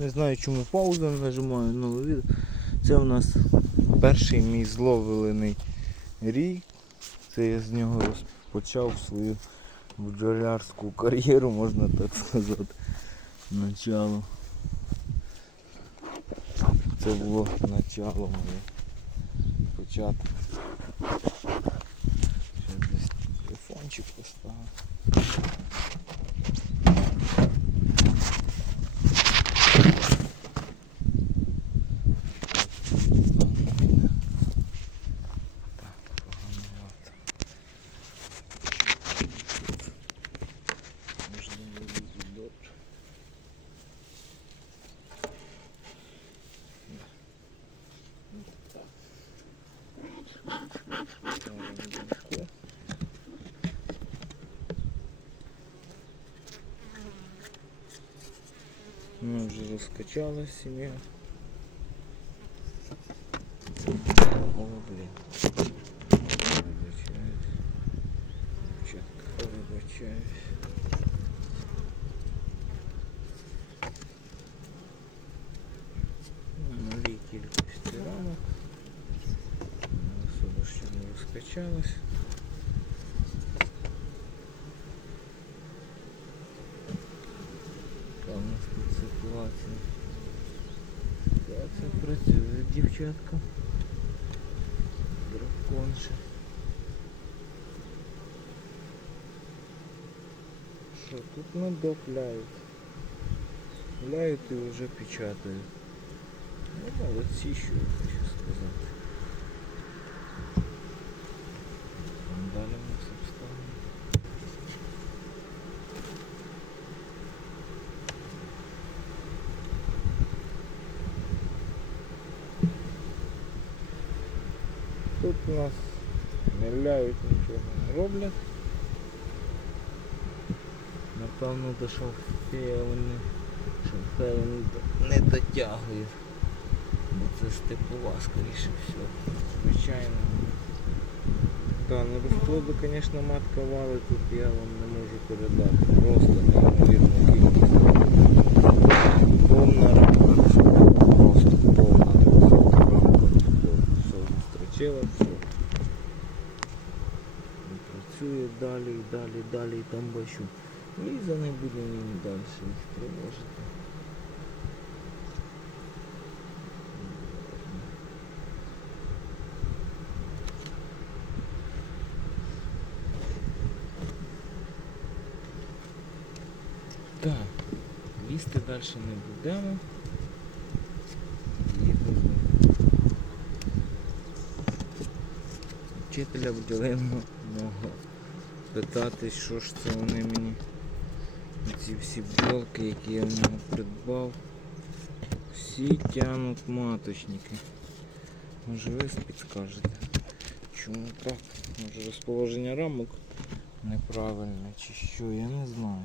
Не знаю чому паузу нажимаю, нове відео. Це у нас перший мій зловлений рій. Це я з нього розпочав свою бджолярську кар'єру, можна так сказати. Начало. Це було начало моє. Початок. Ще десь телефончик поставив. Ми вже розкачали сім'ю. О, блін. Вибачаюсь. Чітко вибачаюсь. На малій кількості рамок. Особо ще не розкачалось. тут ситуація? Ситуація працює, дівчатка. Драконши. Що, тут медок ляють. Ляють і вже печатають. Ну, молодці, що я хочу сказати. Тут у нас не нічого не роблять. Напевно до шалфея вони не до- не дотягує. Бо це степова, скоріше всього. Звичайно. Да, ну розплоду, звісно, матка валить, тут я вам не можу передати. Просто неймовірна кількість. Працює далі, далі, далі, і там бачу. Ліза не буде мені далі їх тривожити. Так, лізти далі не будемо. Вчителя бджолиного питати, що ж це вони мені ці всі балки, які я в нього придбав. Всі тянуть маточники. Може ви підскажете, чому так? Може розположення рамок неправильне чи що, я не знаю.